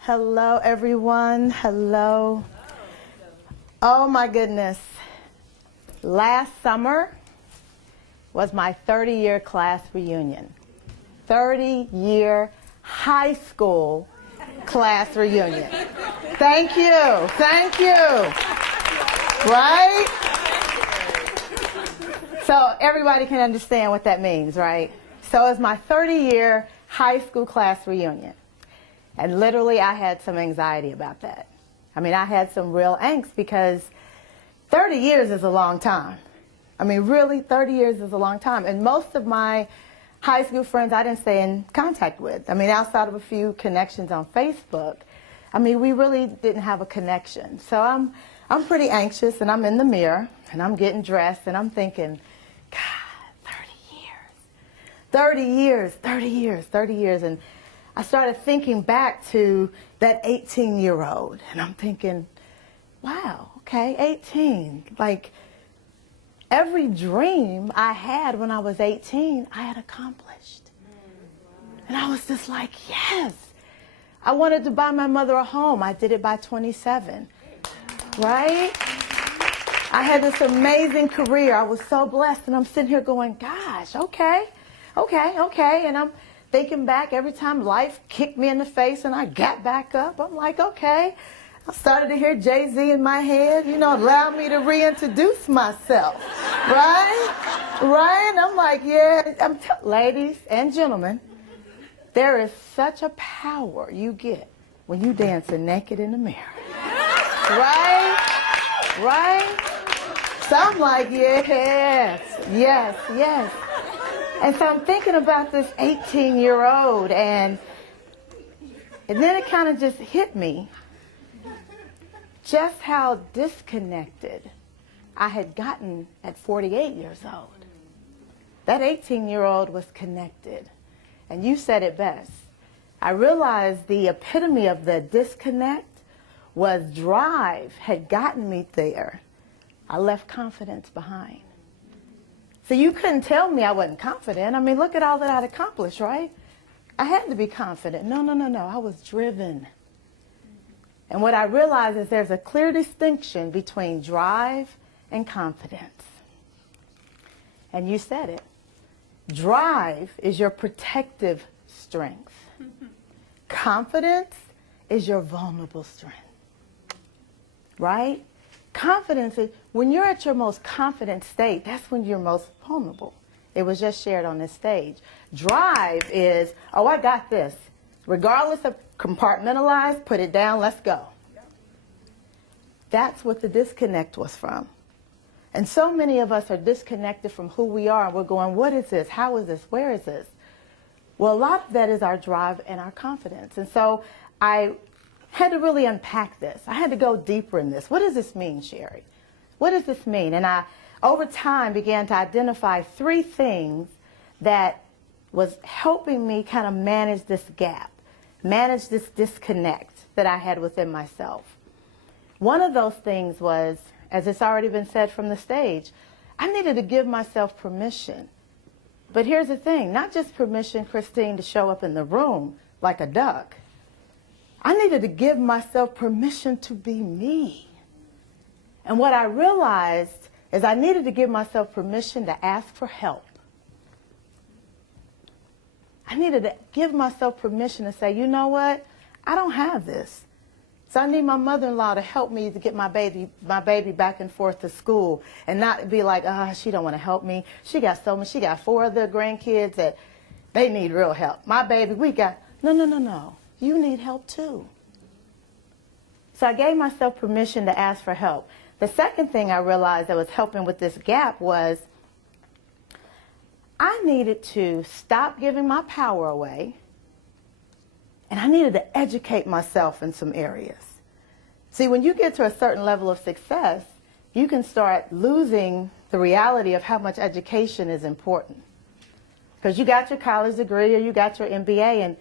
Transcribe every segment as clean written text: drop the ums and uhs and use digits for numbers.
Hello, everyone. Hello. Oh, my goodness. Last summer was my 30-year class reunion. 30-year high school class reunion. Thank you. Thank you. Right? So everybody can understand what that means, right? So it's my 30-year high school class reunion. And literally, I had some anxiety about that. I mean, I had some real angst because 30 years is a long time. I mean, really, 30 years is a long time. And most of my high school friends I didn't stay in contact with. I mean, outside of a few connections on Facebook, I mean, we really didn't have a connection. So I'm pretty anxious, and I'm in the mirror, and I'm getting dressed, and I'm thinking, God, 30 years, 30 years, 30 years, 30 years. And I started thinking back to that 18-year-old, and I'm thinking, wow, okay, 18. Like, every dream I had when I was 18, I had accomplished. And I was just like, yes. I wanted to buy my mother a home. I did it by 27, right? I had this amazing career. I was so blessed, and I'm sitting here going, gosh, okay. And I'm thinking back every time life kicked me in the face and I got back up. I'm like, okay. I started to hear Jay-Z in my head, allow me to reintroduce myself, right? Right? And I'm like, yeah, ladies and gentlemen, there is such a power you get when you dancing naked in the mirror. Right? Right? So I'm like, yes. And so I'm thinking about this 18-year-old, and then it kind of just hit me just how disconnected I had gotten at 48 years old. That 18-year-old was connected. And you said it best. I realized the epitome of the disconnect was drive had gotten me there. I left confidence behind. So you couldn't tell me I wasn't confident. I mean, look at all that I'd accomplished, right? I had to be confident. No. I was driven. And what I realized is there's a clear distinction between drive and confidence. And you said it. Drive is your protective strength. Confidence is your vulnerable strength. Right? Confidence is, when you're at your most confident state, that's when you're most vulnerable. It was just shared on this stage. Drive is, oh, I got this. Regardless of compartmentalize, put it down, let's go. That's what the disconnect was from. And so many of us are disconnected from who we are, and we're going, what is this? How is this? Where is this? Well, a lot of that is our drive and our confidence. And so I had to really unpack this. I had to go deeper in this. What does this mean, Sherry? What does this mean? And I, over time, began to identify 3 things that was helping me kind of manage this gap, manage this disconnect that I had within myself. One of those things was, as it's already been said from the stage, I needed to give myself permission. But here's the thing, not just permission, Christine, to show up in the room like a duck. I needed to give myself permission to be me. And what I realized is I needed to give myself permission to ask for help. I needed to give myself permission to say, you know what? I don't have this. So I need my mother-in-law to help me to get my baby back and forth to school and not be like, she don't want to help me. She got 4 other grandkids that they need real help. My baby, no. You need help too. So I gave myself permission to ask for help. The second thing I realized that was helping with this gap was I needed to stop giving my power away, and I needed to educate myself in some areas. See, when you get to a certain level of success, you can start losing the reality of how much education is important. Because you got your college degree or you got your MBA, and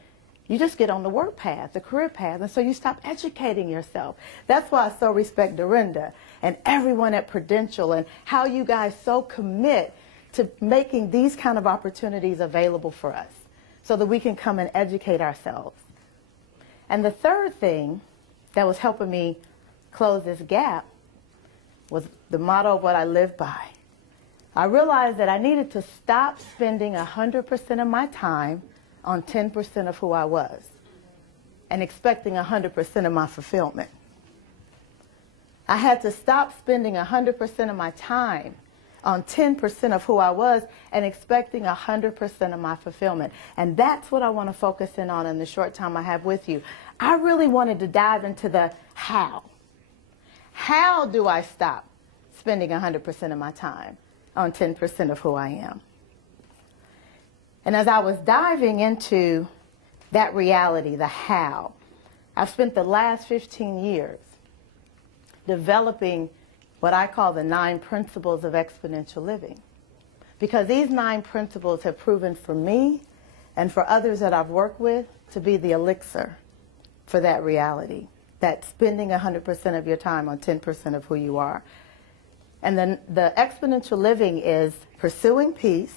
you just get on the work path, the career path, and so you stop educating yourself. That's why I so respect Dorinda and everyone at Prudential and how you guys so commit to making these kind of opportunities available for us so that we can come and educate ourselves. And the third thing that was helping me close this gap was the motto of what I live by. I realized that I needed to stop spending 100% of my time on 10% of who I was and expecting 100% of my fulfillment. I had to stop spending 100% of my time on 10% of who I was and expecting 100% of my fulfillment. And that's what I want to focus in on in the short time I have with you. I really wanted to dive into the how. How do I stop spending 100% of my time on 10% of who I am? And as I was diving into that reality, the how, I've spent the last 15 years developing what I call the 9 principles of exponential living. Because these 9 principles have proven for me and for others that I've worked with to be the elixir for that reality, that spending 100% of your time on 10% of who you are. And then the exponential living is pursuing peace,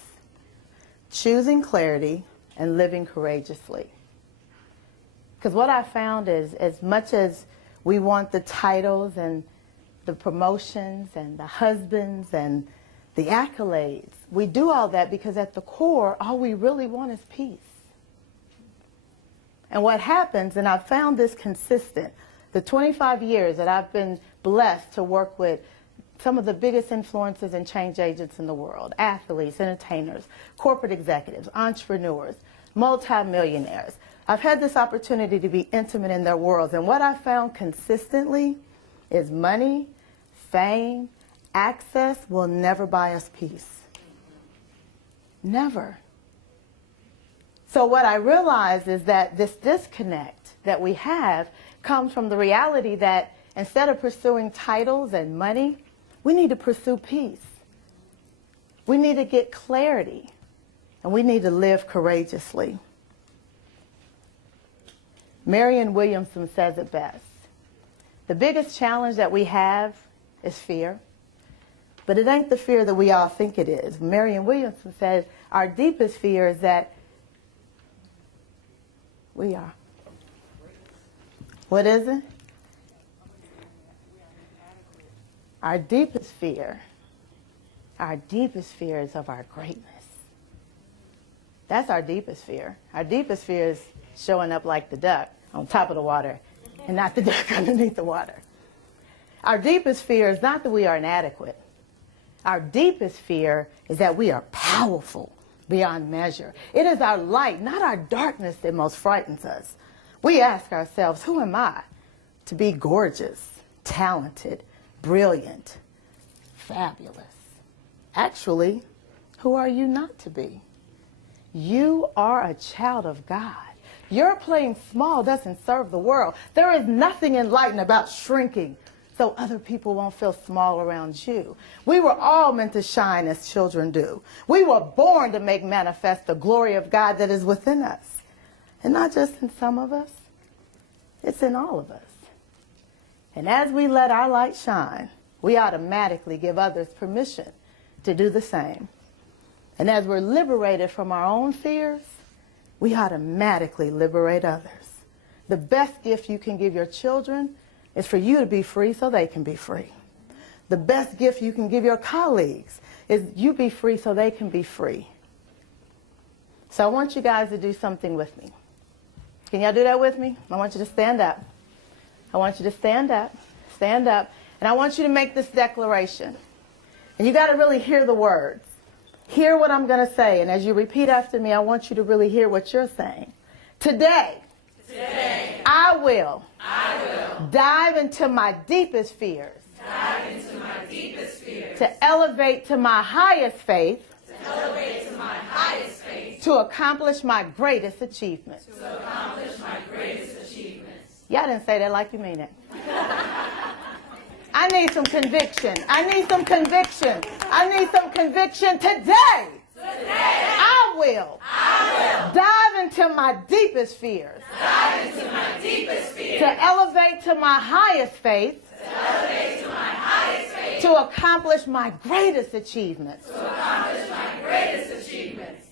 choosing clarity, and living courageously. Because what I found is, as much as we want the titles and the promotions and the husbands and the accolades, we do all that because at the core, all we really want is peace. And what happens, and I've found this consistent, the 25 years that I've been blessed to work with some of the biggest influencers and change agents in the world, athletes, entertainers, corporate executives, entrepreneurs, multimillionaires. I've had this opportunity to be intimate in their worlds, and what I found consistently is money, fame, access will never buy us peace. Never. So what I realized is that this disconnect that we have comes from the reality that instead of pursuing titles and money, we need to pursue peace. We need to get clarity, and we need to live courageously. Marianne Williamson says it best. The biggest challenge that we have is fear, but it ain't the fear that we all think it is. Marianne Williamson says our deepest fear is that we are. What is it? Our deepest fear is of our greatness. That's our deepest fear. Our deepest fear is showing up like the duck on top of the water and not the duck underneath the water. Our deepest fear is not that we are inadequate. Our deepest fear is that we are powerful beyond measure. It is our light, not our darkness, that most frightens us. We ask ourselves, who am I to be gorgeous, talented, brilliant, fabulous? Actually, who are you not to be? You are a child of God. Your playing small doesn't serve the world. There is nothing enlightened about shrinking so other people won't feel small around you. We were all meant to shine as children do. We were born to make manifest the glory of God that is within us. And not just in some of us, it's in all of us. And as we let our light shine, we automatically give others permission to do the same. And as we're liberated from our own fears, we automatically liberate others. The best gift you can give your children is for you to be free so they can be free. The best gift you can give your colleagues is you be free so they can be free. So I want you guys to do something with me. Can y'all do that with me? I want you to stand up. I want you to stand up, and I want you to make this declaration. And you got to really hear the words. Hear what I'm going to say, and as you repeat after me, I want you to really hear what you're saying. Today, I will dive into my deepest fears. To elevate to my highest faith. To accomplish my greatest achievements. Y'all didn't say that like you mean it. I need some conviction. I need some conviction. I need some conviction today. I will dive into my deepest fears. To elevate to my highest faith. To accomplish my greatest achievements.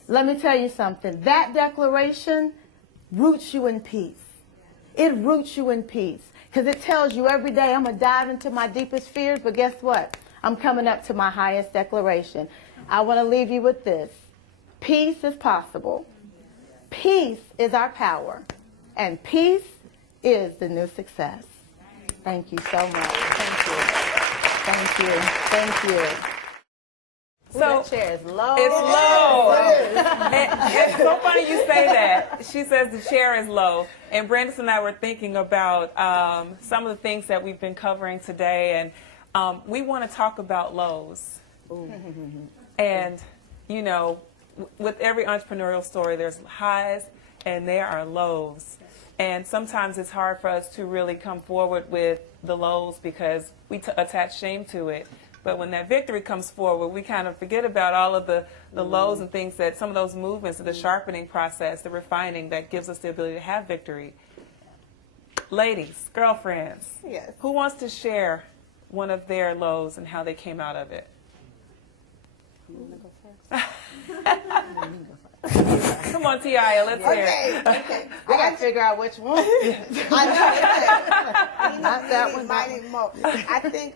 Let me tell you something. That declaration roots you in peace. it roots you in peace. Because it tells you every day I'm going to dive into my deepest fears, but guess what? I'm coming up to my highest declaration. I want to leave you with this. Peace is possible. Peace is our power. And peace is the new success. Thank you so much. Thank you. Thank you. Thank you. So that chair is low. It's low. It's so funny you say that. She says the chair is low. And Brandis and I were thinking about some of the things that we've been covering today, and we want to talk about lows. And, you know, with every entrepreneurial story, there's highs and there are lows. And sometimes it's hard for us to really come forward with the lows because we attach shame to it. But when that victory comes forward, we kind of forget about all of the lows and things that some of those movements, the sharpening process, the refining that gives us the ability to have victory. Ladies, girlfriends, yes. Who wants to share one of their lows and how they came out of it? Come on, Tia, let's hear it. Okay. I got to figure out which one. I know. Not that one. I think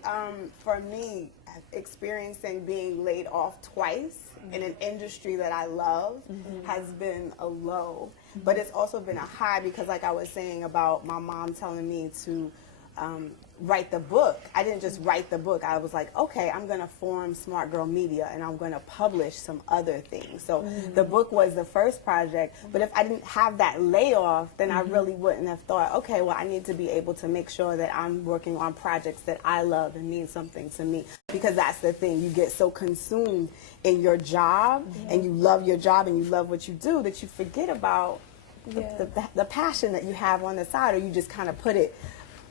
for me, experiencing being laid off twice in an industry that I love has been a low. But it's also been a high because, like I was saying about my mom telling me to write the book. I didn't just write the book. I was like, okay, I'm going to form Smart Girl Media and I'm going to publish some other things. So the book was the first project, but if I didn't have that layoff, then I really wouldn't have thought, okay, well, I need to be able to make sure that I'm working on projects that I love and mean something to me. Because that's the thing, you get so consumed in your job and you love your job and you love what you do that you forget about the passion that you have on the side, or you just kind of put it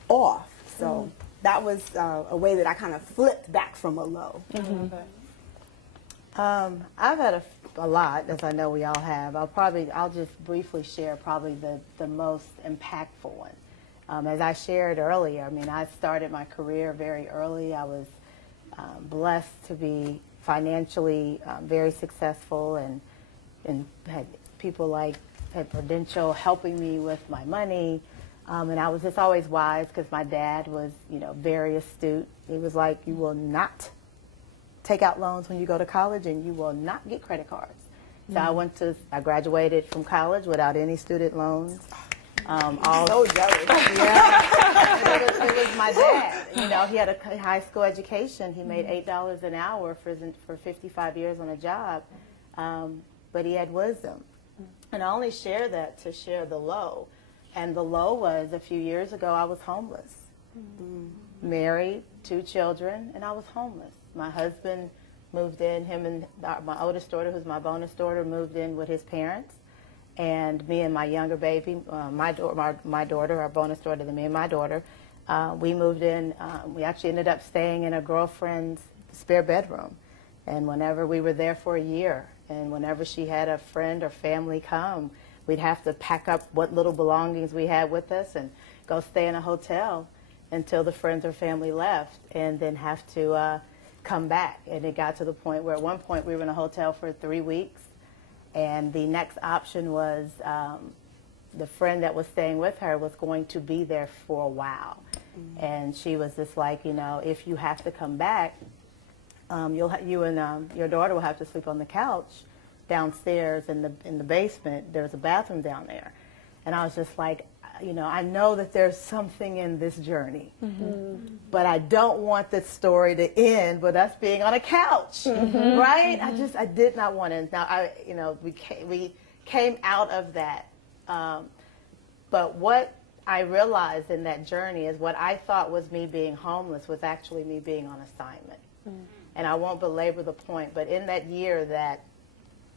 off. So that was a way that I kind of flipped back from a low. I've had a lot, as I know we all have. I'll just briefly share probably the most impactful one. As I shared earlier, I mean, I started my career very early. I was blessed to be financially very successful and had people like at Prudential helping me with my money. And I was just always wise because my dad was, you know, very astute. He was like, you will not take out loans when you go to college and you will not get credit cards. So I graduated from college without any student loans. So jealous. Yeah. It was my dad. You know, he had a high school education. He made $8 an hour for 55 years on a job. But he had wisdom. And I only share that to share the low. And the low was a few years ago, I was homeless. Married, 2 children, and I was homeless. My husband moved in, him and my oldest daughter, who's my bonus daughter, moved in with his parents. And me and my younger baby, my daughter, our bonus daughter, then me and my daughter, we moved in. We actually ended up staying in a girlfriend's spare bedroom. And whenever we were there for a year, and whenever she had a friend or family come, we'd have to pack up what little belongings we had with us and go stay in a hotel until the friends or family left, and then have to come back. And it got to the point where at one point we were in a hotel for 3 weeks, and the next option was the friend that was staying with her was going to be there for a while. And she was just like, you know, if you have to come back, you and your daughter will have to sleep on the couch downstairs in the basement. There's a bathroom down there. And I was just like, you know, I know that there's something in this journey, but I don't want this story to end with us being on a couch, right? I did not want to. Now, we came out of that. But what I realized in that journey is what I thought was me being homeless was actually me being on assignment. And I won't belabor the point, but in that year that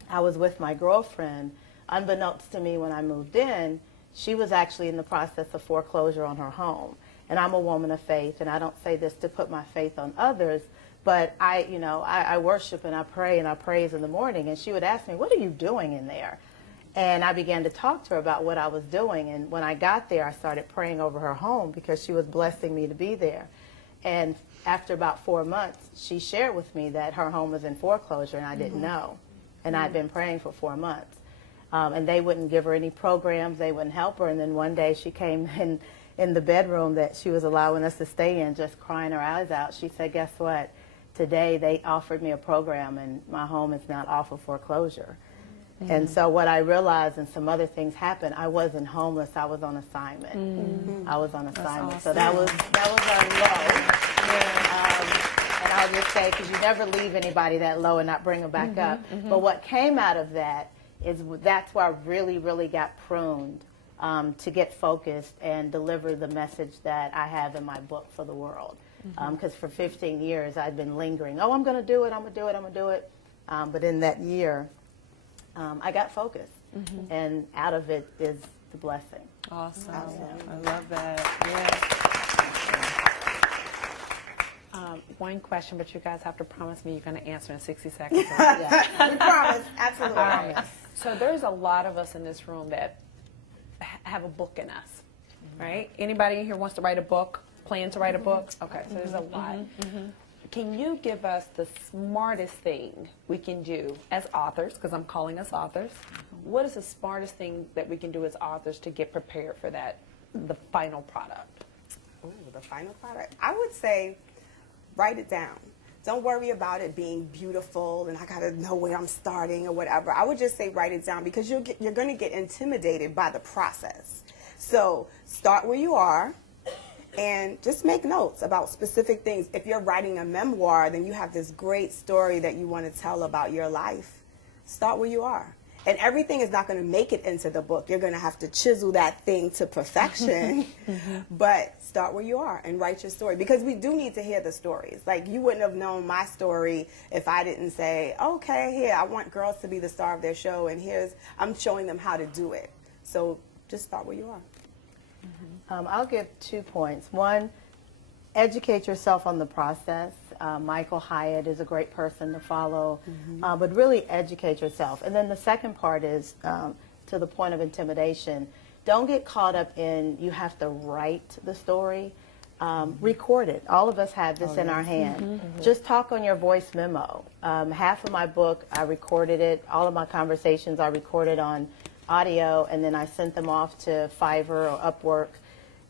I was with my girlfriend, unbeknownst to me when I moved in, she was actually in the process of foreclosure on her home. And I'm a woman of faith, and I don't say this to put my faith on others, but I worship and I pray and I praise in the morning. And she would ask me, what are you doing in there? And I began to talk to her about what I was doing. And when I got there, I started praying over her home because she was blessing me to be there. And after about 4 months, she shared with me that her home was in foreclosure, and I didn't know. And I'd been praying for 4 months. And they wouldn't give her any programs. They wouldn't help her. And then one day she came in the bedroom that she was allowing us to stay in, just crying her eyes out. She said, guess what? Today they offered me a program and my home is not off of foreclosure. And so what I realized, and some other things happened, I wasn't homeless, I was on assignment. I was on assignment. Awesome. So that was our low. And I'll just say, because you never leave anybody that low and not bring them back up. But what came out of that is that's where I really, really got pruned to get focused and deliver the message that I have in my book for the world. Because for 15 years I'd been lingering. Oh, I'm going to do it, I'm going to do it, I'm going to do it. But in that year, I got focused. And out of it is the blessing. Awesome. Awesome. I love that. One question, but you guys have to promise me you're going to answer in 60 seconds. We promise, absolutely. All right. So there's a lot of us in this room that have a book in us, right? Anybody in here wants to write a book, plan to write a book? Okay, so there's a lot. Can you give us the smartest thing we can do as authors, because I'm calling us authors, what is the smartest thing that we can do as authors to get prepared for that, the final product? Ooh, the final product. I would say write it down. Don't worry about it being beautiful and I gotta know where I'm starting or whatever. I would just say write it down because you're going to get intimidated by the process. So start where you are and just make notes about specific things. If you're writing a memoir, then you have this great story that you want to tell about your life. Start where you are. And everything is not going to make it into the book. You're going to have to chisel that thing to perfection. But start where you are and write your story. Because we do need to hear the stories. Like, you wouldn't have known my story if I didn't say, okay, here, I want girls to be the star of their show, and I'm showing them how to do it. So just start where you are. I'll give 2 points. One, educate yourself on the process. Michael Hyatt is a great person to follow, but really educate yourself. And then the second part is, to the point of intimidation, don't get caught up in you have to write the story. Record it. All of us have this in our hand. Just talk on your voice memo. Half of my book, I recorded it. All of my conversations I recorded on audio, and then I sent them off to Fiverr or Upwork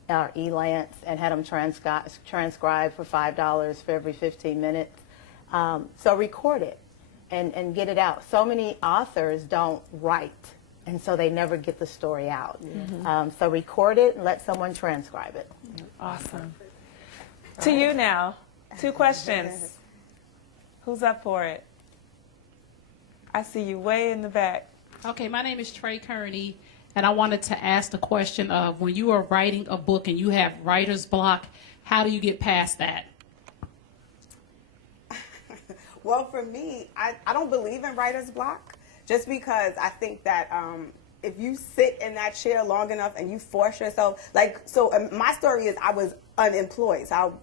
or Elance and had them transcribed for $5 for every 15 minutes. So record it and get it out. So many authors don't write, and so they never get the story out. So record it and let someone transcribe it. Awesome. To you now. 2 questions. Who's up for it? I see you way in the back. Okay, my name is Trey Kearney, and I wanted to ask the question of when you are writing a book and you have writer's block, how do you get past that? Well, for me, I don't believe in writer's block just because I think that if you sit in that chair long enough and you force yourself, my story is I was unemployed. So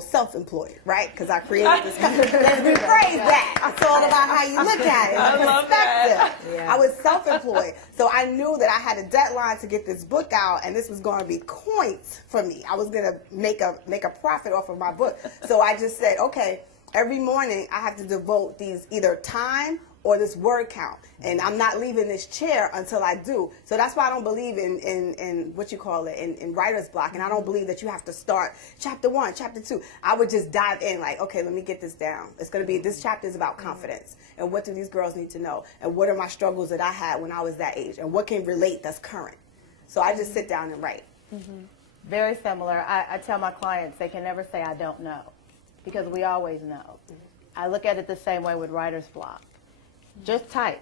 self-employed, right? Because I created this company. Let's rephrase that. It's all about how you look at it. I love that. Yeah. I was self-employed. So I knew that I had a deadline to get this book out, and this was going to be coins for me. I was going to make a profit off of my book. So I just said, okay, every morning I have to devote these either time or this word count. And I'm not leaving this chair until I do. So that's why I don't believe in what you call it, in writer's block. And I don't believe that you have to start chapter 1, chapter 2. I would just dive in like, okay, let me get this down. It's going to be, this chapter is about confidence. And what do these girls need to know? And what are my struggles that I had when I was that age? And what can relate that's current? So I just sit down and write. Very similar. I tell my clients they can never say I don't know, because we always know. I look at it the same way with writer's block. Just type.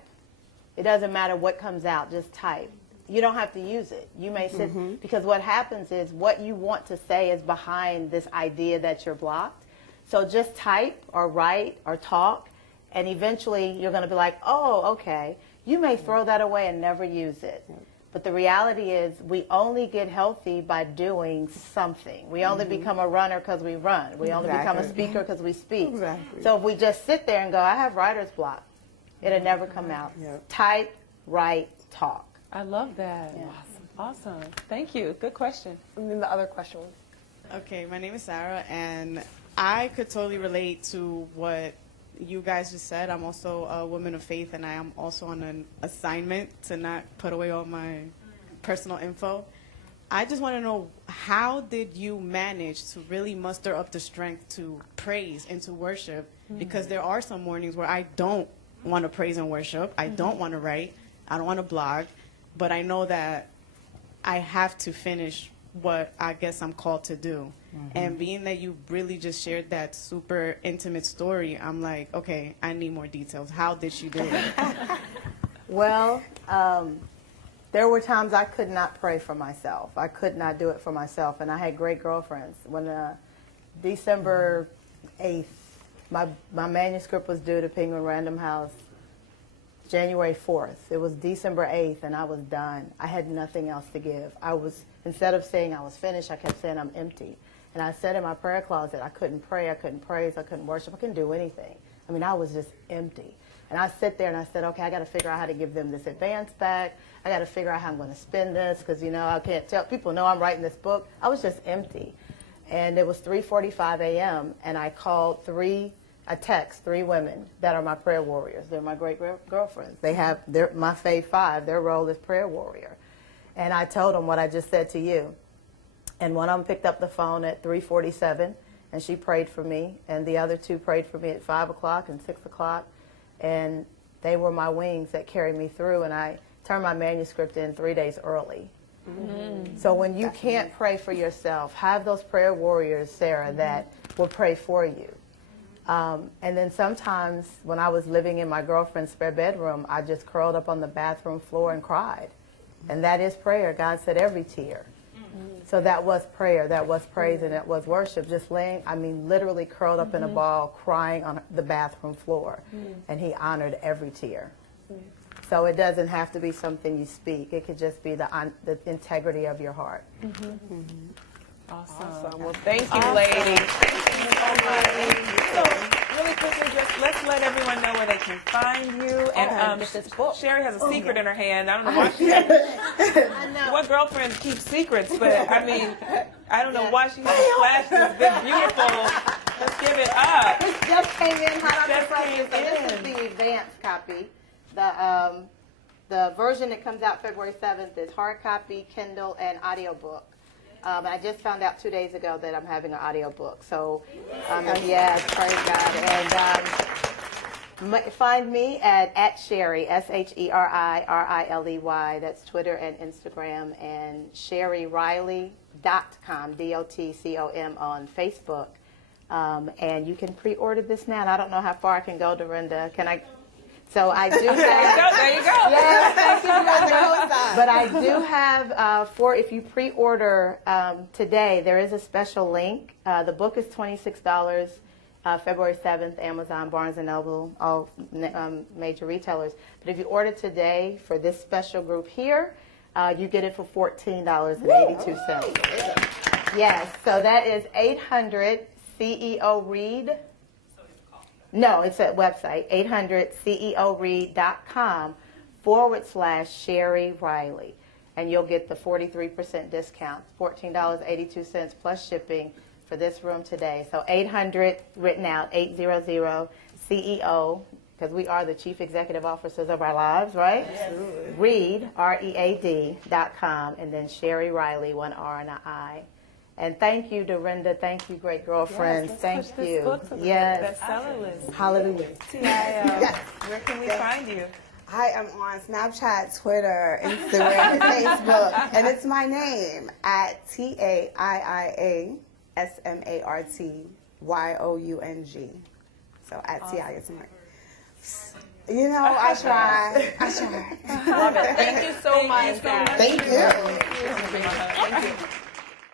It doesn't matter what comes out, just type. You don't have to use it. You may sit, because what happens is what you want to say is behind this idea that you're blocked. So just type or write or talk, and eventually you're going to be like, oh, okay. You may throw that away and never use it. But the reality is we only get healthy by doing something. We only become a runner because we run. We only become a speaker because we speak. So if we just sit there and go, I have writer's block, it'll never come out. Type, write, talk. I love that. Yeah. Awesome. Thank you. Good question. And then the other question. Okay, my name is Sarah, and I could totally relate to what you guys just said, I'm also a woman of faith, and I am also on an assignment to not put away all my personal info. I just want to know, how did you manage to really muster up the strength to praise and to worship? Because there are some mornings where I don't want to praise and worship. I don't want to write. I don't want to blog. But I know that I have to finish what I guess I'm called to do. And being that you really just shared that super intimate story, I'm like, okay, I need more details. How did she do it? Well, there were times I could not pray for myself. I could not do it for myself. And I had great girlfriends. When December 8th, my manuscript was due to Penguin Random House January 4th. It was December 8th, and I was done. I had nothing else to give. Instead of saying I was finished, I kept saying I'm empty. And I said in my prayer closet, I couldn't pray, I couldn't praise, I couldn't worship, I couldn't do anything. I mean, I was just empty. And I sit there and I said, okay, I got to figure out how to give them this advance back. I got to figure out how I'm going to spend this, because, you know, I can't tell. People know I'm writing this book. I was just empty. And it was 3:45 a.m., and I called I text 3 women that are my prayer warriors. They're my great girlfriends. They're my fave 5. Their role is prayer warrior. And I told them what I just said to you. And one of them picked up the phone at 3:47, and she prayed for me. And the other 2 prayed for me at 5 o'clock and 6 o'clock. And they were my wings that carried me through. And I turned my manuscript in 3 days early. So when you can't pray for yourself, have those prayer warriors, Sarah, that will pray for you. And then sometimes when I was living in my girlfriend's spare bedroom, I just curled up on the bathroom floor and cried. And that is prayer. God said every tear. So that was prayer, that was praise, and that was worship. Just literally curled up in a ball, crying on the bathroom floor. And he honored every tear. So it doesn't have to be something you speak. It could just be the integrity of your heart. Awesome. Well, thank you, ladies. Thank you so much. So, really quickly, just let's let everyone know where they can find you. And get this book. Sherry has a secret in her hand. I don't know why she has it. What girlfriend keeps secrets? But I mean, I don't know why she has to flash this beautiful. Let's give it up. This just came in hot off the Just presses, came and this is the advance copy. The version that comes out February 7th is hard copy, Kindle, and audiobook. I just found out 2 days ago that I'm having an audiobook. So, yes, praise God. And find me at Sherry, SHERIRILEY. That's Twitter and Instagram. And SherryRiley.com, DOTCOM on Facebook. And you can pre-order this now. And I don't know how far I can go, Dorinda. Can I? So I do have. There you go. Yes, thank you, Dorinda. But I do have, if you pre-order today, there is a special link. The book is $26, February 7th, Amazon, Barnes & Noble, all major retailers. But if you order today for this special group here, you get it for $14.82. Yes, so that is 800 CEO Read. No, it's a website, 800ceoread.com/Sherry Riley. And you'll get the 43% discount, $14.82 plus shipping for this room today. So 800, written out, 800 CEO, because we are the chief executive officers of our lives, right? Yes. Read, READ.com, and then Sherry Riley, 1 R and an I. And thank you, Dorinda. Thank you, great girlfriends. Thank you. Yes. Bestseller list. Hallelujah. Yes. Where can we find you? I am on Snapchat, Twitter, Instagram, and Facebook, and it's my name at TAIIASMARTYOUNG. So at TIASMART. You know, I try. Love it. Thank you so much. Thank you. Thank you.